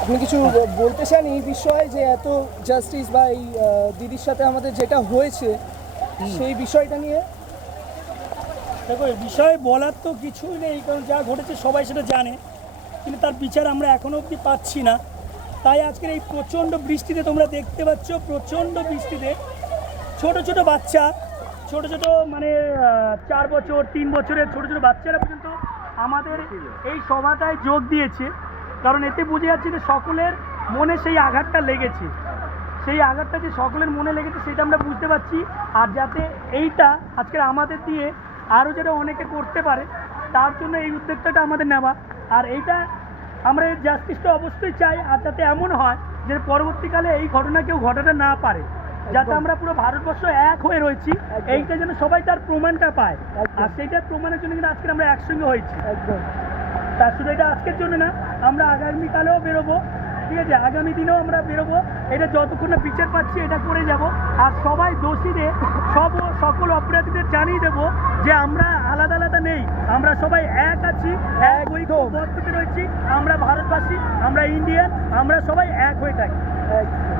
আপনি কিছু বলতে চান এই বিষয়ে, যে এত জাস্টিস বা এই দিদির সাথে আমাদের যেটা হয়েছে সেই বিষয়টা নিয়ে? দেখো, এই বিষয়ে বলার তো কিছুই নেই, কারণ যা ঘটেছে সবাই সেটা জানে, কিন্তু তার বিচার আমরা এখনও অবধি পাচ্ছি না। তাই আজকের এই প্রচণ্ড বৃষ্টিতে, তোমরা দেখতে পাচ্ছ প্রচণ্ড বৃষ্টিতে ছোট ছোট বাচ্চা, ছোট ছোট মানে 4 বছর 3 বছরের ছোট ছোট বাচ্চারা পর্যন্ত আমাদের এই সভাটায় যোগ দিয়েছে। কারণ এতে বুঝে যাচ্ছে যে সকলের মনে সেই আঘাতটা লেগেছে, সেই আঘাতটা যে সকলের মনে লেগেছে সেটা আমরা বুঝতে পারছি। আর যাতে এইটা আজকের আমাদের দিয়ে আরও যেটা অনেকে করতে পারে, তার জন্য এই উদ্যোগটা আমাদের নেওয়া। আর এইটা আমরা এই জাস্টিসটা অবশ্যই চাই, আর যাতে এমন হয় যে পরবর্তীকালে এই ঘটনা কেউ ঘটাতে না পারে, যাতে আমরা পুরো ভারতবর্ষ এক হয়ে রয়েছি, এইটা যেন সবাই তার প্রমাণটা পায়। আর সেইটার প্রমাণের জন্য কিন্তু আজকে আমরা একসঙ্গে হয়েছি। একদম। তার শুধু এটা আজকের জন্য না, আমরা আগামীকালেও বেরোবো, ঠিক আছে, আগামী দিনেও আমরা বেরোবো। এটা যতক্ষণ না বিচার পাচ্ছি এটা করে যাব। আর সবাই দোষীদের, সকল অপরাধীদের জানিয়ে দেবো যে আমরা আলাদা আলাদা নেই, আমরা সবাই এক আছি, এক ঐক্যবদ্ধতে রয়েছি। আমরা ভারতবাসী, আমরা ইন্ডিয়ান, আমরা সবাই এক হয়ে থাকি। একদম।